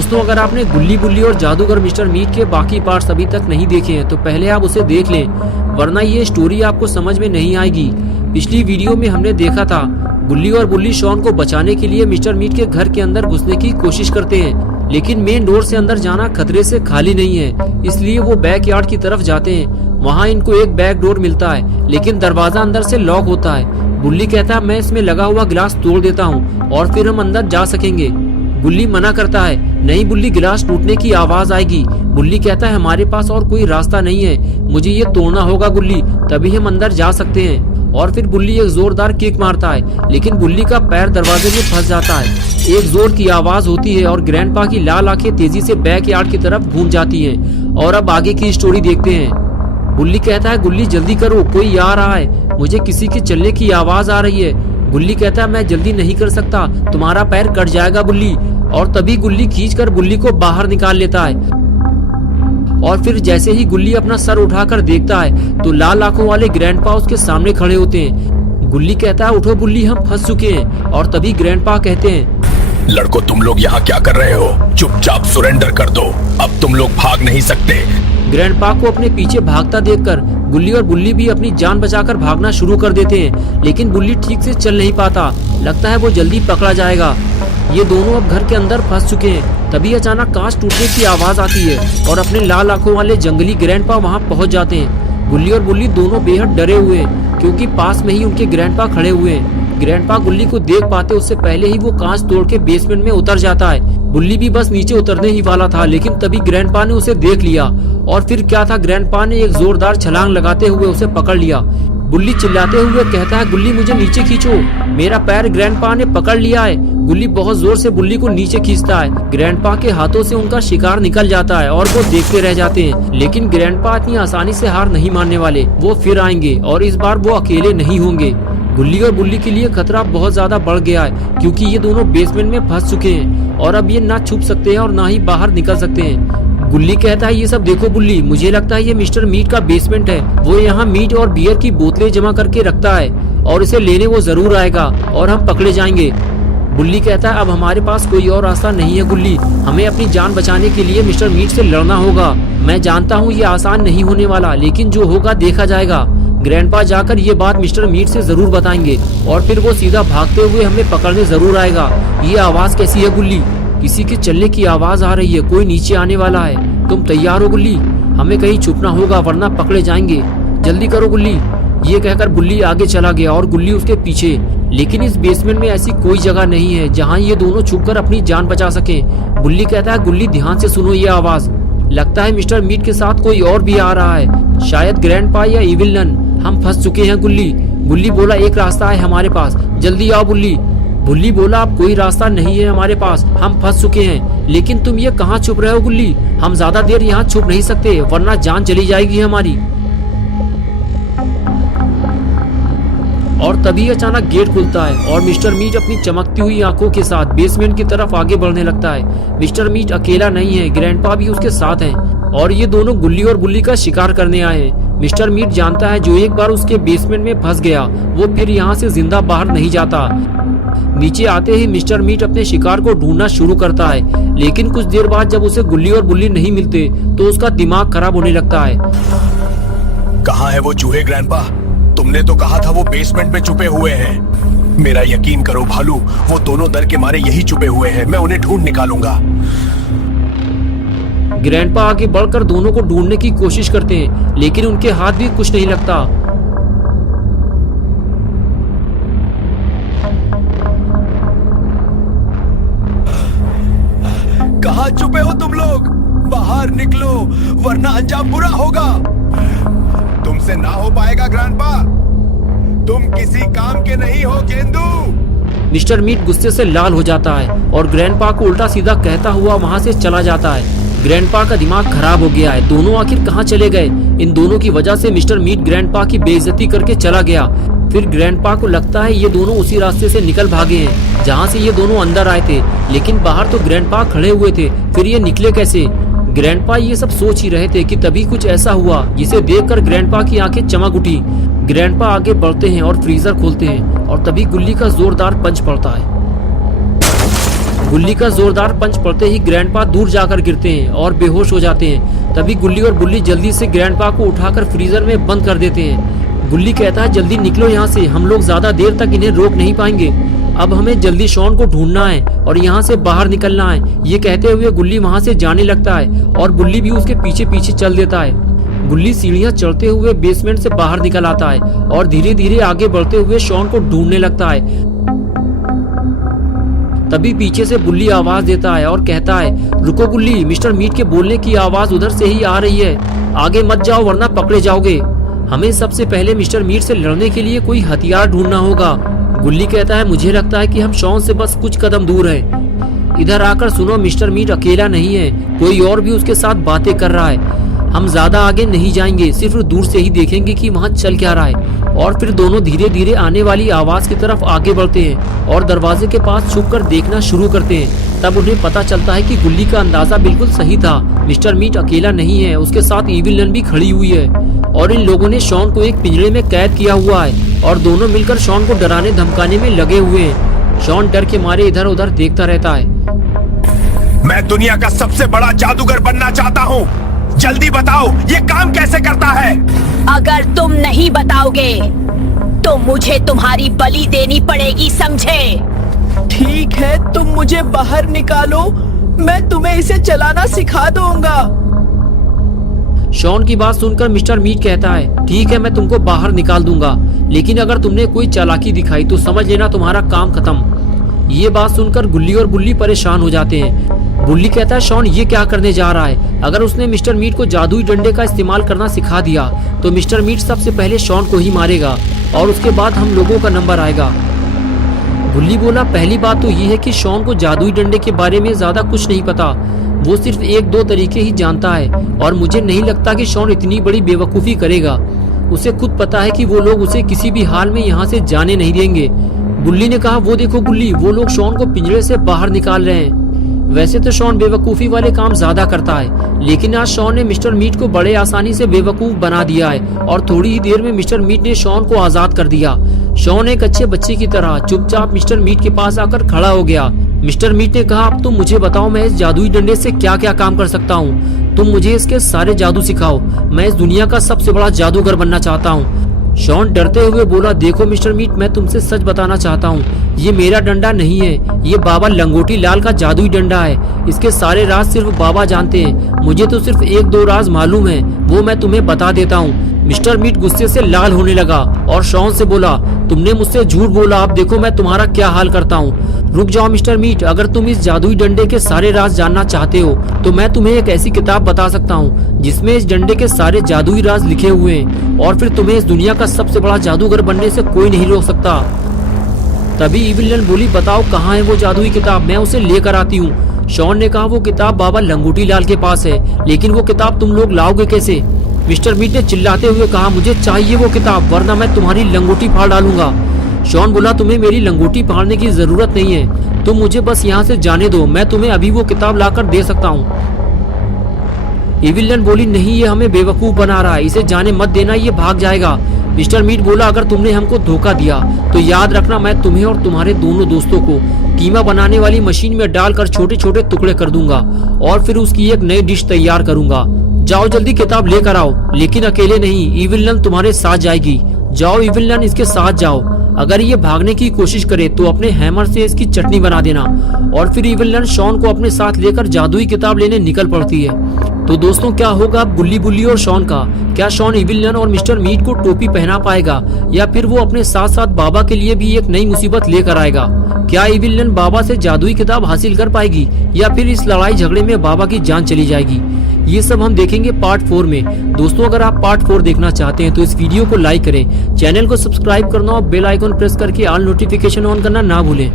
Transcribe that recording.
दोस्तों, अगर आपने गुल्ली बुल्ली और जादूगर मिस्टर मीट के बाकी पार्ट्स अभी तक नहीं देखे हैं तो पहले आप उसे देख लें, वरना ये स्टोरी आपको समझ में नहीं आएगी। पिछली वीडियो में हमने देखा था गुल्ली और बुल्ली शॉन को बचाने के लिए मिस्टर मीट के घर के अंदर घुसने की कोशिश करते हैं, लेकिन मेन डोर से अंदर जाना खतरे से खाली नहीं है, इसलिए वो बैकयार्ड की तरफ जाते हैं। वहाँ इनको एक बैक डोर मिलता है, लेकिन दरवाजा अंदर से लॉक होता है। बुल्ली कहता है मैं इसमें लगा हुआ गिलास तोड़ देता हूँ और फिर हम अंदर जा सकेंगे। बुल्ली मना करता है, नहीं बुल्ली, गिलास टूटने की आवाज आएगी। बुल्ली कहता है हमारे पास और कोई रास्ता नहीं है, मुझे ये तोड़ना होगा बुल्ली, तभी हम अंदर जा सकते हैं। और फिर बुल्ली एक जोरदार किक मारता है, लेकिन बुल्ली का पैर दरवाजे में फंस जाता है। एक जोर की आवाज होती है और ग्रैंडपा की लाल आंखें तेजी से बैकयार्ड की तरफ घूम जाती हैं। और अब आगे की स्टोरी देखते हैं। बुल्ली कहता है गुल्ली जल्दी करो, कोई आ रहा है, मुझे किसी के चलने की आवाज आ रही है। गुल्ली कहता है मैं जल्दी नहीं कर सकता, तुम्हारा पैर कट जाएगा बुल्ली। और तभी गुल्ली खींचकर बुल्ली को बाहर निकाल लेता है। और फिर जैसे ही गुल्ली अपना सर उठाकर देखता है तो लाल आंखों वाले ग्रैंडपा उसके सामने खड़े होते हैं। गुल्ली कहता है उठो बुल्ली, हम फंस चुके हैं। और तभी ग्रैंडपा कहते हैं लड़को, तुम लोग यहाँ क्या कर रहे हो? चुपचाप सरेंडर कर दो, अब तुम लोग भाग नहीं सकते। ग्रैंडपा को अपने पीछे भागता देखकर गुल्ली और बुल्ली भी अपनी जान बचाकर भागना शुरू कर देते हैं, लेकिन बुल्ली ठीक से चल नहीं पाता, लगता है वो जल्दी पकड़ा जाएगा। ये दोनों अब घर के अंदर फंस चुके हैं। तभी अचानक कांच टूटने की आवाज आती है और अपने लाल आंखों वाले जंगली ग्रैंडपा वहाँ पहुँच जाते हैं। गुल्ली और बुल्ली दोनों बेहद डरे हुए हैं, क्योंकि पास में ही उनके ग्रैंडपा खड़े हुए हैं। ग्रैंडपा गुल्ली को देख पाते उससे पहले ही वो कांच तोड़ के बेसमेंट में उतर जाता है। बुल्ली भी बस नीचे उतरने ही वाला था, लेकिन तभी ग्रैंडपा ने उसे देख लिया। और फिर क्या था, ग्रैंडपा ने एक जोरदार छलांग लगाते हुए उसे पकड़ लिया। बुल्ली चिल्लाते हुए कहता है गुल्ली मुझे नीचे खींचो, मेरा पैर ग्रैंडपा ने पकड़ लिया है। गुल्ली बहुत जोर से बुल्ली को नीचे खींचता है। ग्रैंडपा के हाथों से उनका शिकार निकल जाता है और वो देखते रह जाते हैं, लेकिन ग्रैंडपा इतनी आसानी से हार नहीं मानने वाले। वो फिर आएंगे और इस बार वो अकेले नहीं होंगे। गुल्ली और बुल्ली के लिए खतरा बहुत ज्यादा बढ़ गया है, क्योंकि ये दोनों बेसमेंट में फंस चुके हैं और अब ये ना छुप सकते हैं और ना ही बाहर निकल सकते हैं। गुल्ली कहता है ये सब देखो बुल्ली, मुझे लगता है ये मिस्टर मीट का बेसमेंट है। वो यहाँ मीट और बियर की बोतलें जमा करके रखता है और इसे लेने वो जरूर आएगा और हम पकड़े जाएंगे। बुल्ली कहता है अब हमारे पास कोई और रास्ता नहीं है गुल्ली, हमें अपनी जान बचाने के लिए मिस्टर मीट से लड़ना होगा। मैं जानता हूँ ये आसान नहीं होने वाला, लेकिन जो होगा देखा जाएगा। ग्रैंडपा जाकर ये बात मिस्टर मीट से जरूर बताएंगे और फिर वो सीधा भागते हुए हमें पकड़ने जरूर आएगा। ये आवाज कैसी है गुल्ली? किसी के चलने की आवाज आ रही है, कोई नीचे आने वाला है। तुम तैयार हो गुल्ली? हमें कहीं छुपना होगा वरना पकड़े जाएंगे, जल्दी करो गुल्ली। ये कहकर बुल्ली आगे चला गया और गुल्ली उसके पीछे। लेकिन इस बेसमेंट में ऐसी कोई जगह नहीं है जहाँ ये दोनों छुपकर अपनी जान बचा सके। बुल्ली कहता है गुल्ली ध्यान से सुनो ये आवाज, लगता है मिस्टर मीट के साथ कोई और भी आ रहा है, शायद ग्रैंडपा या इविल नन। हम फंस चुके हैं गुल्ली। बुल्ली बोला एक रास्ता है हमारे पास, जल्दी आओ बुल्ली। बुल्ली बोला अब कोई रास्ता नहीं है हमारे पास, हम फंस चुके हैं। लेकिन तुम ये कहाँ छुप रहे हो गुल्ली? हम ज्यादा देर यहाँ छुप नहीं सकते वरना जान चली जाएगी हमारी। और तभी अचानक गेट खुलता है और मिस्टर मीट अपनी चमकती हुई आंखों के साथ बेसमेंट की तरफ आगे बढ़ने लगता है। मिस्टर मीट अकेला नहीं है, ग्रैंडपा भी उसके साथ हैं और ये दोनों गुल्ली और बुल्ली का शिकार करने आए हैं। मिस्टर मीट जानता है जो एक बार उसके बेसमेंट में फंस गया वो फिर यहाँ से जिंदा बाहर नहीं जाता। नीचे आते ही मिस्टर मीट अपने शिकार को ढूंढना शुरू करता है, लेकिन कुछ देर बाद जब उसे गुल्ली और बुल्ली नहीं मिलते तो उसका दिमाग खराब होने लगता है। कहाँ है वो चूहे ग्रैंडपा? तुमने तो कहा था वो बेसमेंट में छुपे हुए हैं। मेरा यकीन करो भालू, वो दोनों डर के मारे यही छुपे हुए हैं, मैं उन्हें ढूंढ निकालूंगा। ग्रैंडपा आगे बढ़कर दोनों को ढूंढने की कोशिश करते हैं, लेकिन उनके हाथ भी कुछ नहीं लगता। कहाँ छुपे हो तुम लोग? बाहर निकलो वरना अंजाम बुरा होगा। तुमसे ना हो पाएगा ग्रैंडपा, तुम किसी काम के नहीं हो गेंदू। मिस्टर मीट गुस्से से लाल हो जाता है और ग्रैंडपा को उल्टा सीधा कहता हुआ वहाँ से चला जाता है। ग्रैंडपा का दिमाग खराब हो गया है, दोनों आखिर कहाँ चले गए? इन दोनों की वजह से मिस्टर मीट ग्रैंडपा की बेइज्जती करके चला गया। फिर ग्रैंडपा को लगता है ये दोनों उसी रास्ते से निकल भागे हैं जहाँ से ये दोनों अंदर आए थे, लेकिन बाहर तो ग्रैंडपा खड़े हुए थे, फिर ये निकले कैसे? ग्रैंडपा ये सब सोच ही रहे थे कि तभी कुछ ऐसा हुआ जिसे देखकर ग्रैंडपा की आंखें चमक उठी। ग्रैंडपा आगे बढ़ते हैं और फ्रीजर खोलते हैं और तभी गुल्ली का जोरदार पंच पड़ता है। गुल्ली का जोरदार पंच पड़ते ही ग्रैंडपा दूर जाकर गिरते हैं और बेहोश हो जाते हैं। तभी गुल्ली और बुल्ली जल्दी से ग्रैंडपा को उठाकर फ्रीजर में बंद कर देते हैं। गुल्ली कहता है जल्दी निकलो यहाँ से, हम लोग ज्यादा देर तक इन्हें रोक नहीं पाएंगे। अब हमें जल्दी शॉन को ढूंढना है और यहाँ से बाहर निकलना है। ये कहते हुए गुल्ली वहाँ से जाने लगता है और बुल्ली भी उसके पीछे पीछे चल देता है। गुल्ली सीढ़ियाँ चढ़ते हुए बेसमेंट से बाहर निकल आता है और धीरे धीरे आगे बढ़ते हुए शॉन को ढूंढने लगता है। तभी पीछे से बुल्ली आवाज देता है और कहता है रुको गुल्ली, मिस्टर मीट के बोलने की आवाज उधर से ही आ रही है, आगे मत जाओ वरना पकड़े जाओगे। हमें सबसे पहले मिस्टर मीट से लड़ने के लिए कोई हथियार ढूंढना होगा। गुल्ली कहता है मुझे लगता है कि हम शॉन से बस कुछ कदम दूर हैं। इधर आकर सुनो, मिस्टर मीट अकेला नहीं है, कोई और भी उसके साथ बातें कर रहा है। हम ज्यादा आगे नहीं जाएंगे, सिर्फ दूर से ही देखेंगे कि वहाँ चल क्या रहा है। और फिर दोनों धीरे धीरे आने वाली आवाज की तरफ आगे बढ़ते हैं और दरवाजे के पास छुपकर देखना शुरू करते हैं। तब उन्हें पता चलता है कि गुल्ली का अंदाजा बिल्कुल सही था, मिस्टर मीट अकेला नहीं है, उसके साथ इविल नन भी खड़ी हुई है और इन लोगों ने शॉन को एक पिंजरे में कैद किया हुआ है और दोनों मिलकर शॉन को डराने धमकाने में लगे हुए हैं। शॉन डर के मारे इधर उधर देखता रहता है। मैं दुनिया का सबसे बड़ा जादूगर बनना चाहता हूँ, जल्दी बताओ ये काम कैसे करता है। अगर तुम नहीं बताओगे तो मुझे तुम्हारी बलि देनी पड़ेगी, समझे? ठीक है, तुम मुझे बाहर निकालो, मैं तुम्हें इसे चलाना सिखा दूंगा। शॉन की बात सुनकर मिस्टर मीट कहता है ठीक है, मैं तुमको बाहर निकाल दूंगा, लेकिन अगर तुमने कोई चालाकी दिखाई तो समझ लेना तुम्हारा काम खत्म। ये बात सुनकर गुल्ली और बुल्ली परेशान हो जाते हैं। बुल्ली कहता है शॉन ये क्या करने जा रहा है, अगर उसने मिस्टर मीट को जादुई डंडे का इस्तेमाल करना सिखा दिया तो मिस्टर मीट सबसे पहले शॉन को ही मारेगा और उसके बाद हम लोगों का नंबर आएगा। बुल्ली बोला पहली बात तो ये है कि शॉन को जादुई डंडे के बारे में ज्यादा कुछ नहीं पता, वो सिर्फ एक दो तरीके ही जानता है और मुझे नहीं लगता कि शॉन इतनी बड़ी बेवकूफ़ी करेगा। उसे खुद पता है कि वो लोग उसे किसी भी हाल में यहाँ से जाने नहीं देंगे। बुल्ली ने कहा वो देखो गुल्ली, वो लोग शॉन को पिंजरे से बाहर निकाल रहे हैं। वैसे तो शॉन बेवकूफ़ी वाले काम ज्यादा करता है, लेकिन आज शॉन ने मिस्टर मीट को बड़े आसानी से बेवकूफ बना दिया है और थोड़ी ही देर में मिस्टर मीट ने शॉन को आजाद कर दिया। शॉन एक अच्छे बच्चे की तरह चुपचाप मिस्टर मीट के पास आकर खड़ा हो गया। मिस्टर मीट ने कहा अब तुम मुझे बताओ मैं इस जादुई डंडे से क्या क्या काम कर सकता हूँ, तुम मुझे इसके सारे जादू सिखाओ, मैं इस दुनिया का सबसे बड़ा जादूगर बनना चाहता हूँ। शॉन डरते हुए बोला देखो मिस्टर मीट, मैं तुमसे सच बताना चाहता हूँ, ये मेरा डंडा नहीं है, ये बाबा लंगोटी लाल का जादुई डंडा है। इसके सारे राज सिर्फ बाबा जानते हैं, मुझे तो सिर्फ एक दो राज मालूम है, वो मैं तुम्हें बता देता हूँ। मिस्टर मीट गुस्से से लाल होने लगा और शॉन से बोला तुमने मुझसे झूठ बोला, अब देखो मैं तुम्हारा क्या हाल करता हूँ। रुक जाओ मिस्टर मीट, अगर तुम इस जादुई डंडे के सारे राज जानना चाहते हो तो मैं तुम्हें एक ऐसी किताब बता सकता हूँ जिसमें इस डंडे के सारे जादुई राज लिखे हुए हैं और फिर तुम्हें इस दुनिया का सबसे बड़ा जादूगर बनने से कोई नहीं रोक सकता। तभी इविल नन बोली बताओ कहाँ है वो जादुई किताब, मैं उसे लेकर आती हूँ। शॉन ने कहा वो किताब बाबा लंगोटी लाल के पास है, लेकिन वो किताब तुम लोग लाओगे कैसे? मिस्टर मीट ने चिल्लाते हुए कहा मुझे चाहिए वो किताब वरना मैं तुम्हारी लंगोटी फाड़ डालूंगा। शॉन बोला तुम्हें मेरी लंगोटी फाड़ने की जरूरत नहीं है, तुम मुझे बस यहाँ से जाने दो, मैं तुम्हें अभी वो किताब लाकर दे सकता हूँ। इविल नन बोली नहीं, ये हमें बेवकूफ बना रहा है, इसे जाने मत देना, ये भाग जाएगा। मिस्टर मीट बोला अगर तुमने हमको धोखा दिया तो याद रखना मैं तुम्हें और तुम्हारे दोनों दोस्तों को कीमा बनाने वाली मशीन में डालकर छोटे छोटे टुकड़े कर दूंगा और फिर उसकी एक नई डिश तैयार करूंगा। जाओ जल्दी किताब लेकर आओ, लेकिन अकेले नहीं, इविल नन तुम्हारे साथ जाएगी। जाओ इविल नन इसके साथ जाओ, अगर ये भागने की कोशिश करे तो अपने हैमर से इसकी चटनी बना देना। और फिर इविल नन शॉन को अपने साथ लेकर जादुई किताब लेने निकल पड़ती है। तो दोस्तों क्या होगा अब गुल्ली बुल्ली और शॉन का? क्या शॉन इविल नन और मिस्टर मीट को टोपी पहना पाएगा या फिर वो अपने साथ साथ बाबा के लिए भी एक नई मुसीबत लेकर आएगा? क्या इविल नन बाबा से जादुई किताब हासिल कर पाएगी या फिर इस लड़ाई झगड़े में बाबा की जान चली जाएगी? ये सब हम देखेंगे पार्ट 4 में। दोस्तों अगर आप पार्ट 4 देखना चाहते हैं तो इस वीडियो को लाइक करें, चैनल को सब्सक्राइब करना और बेल आइकन प्रेस करके ऑल नोटिफिकेशन ऑन करना ना भूलें।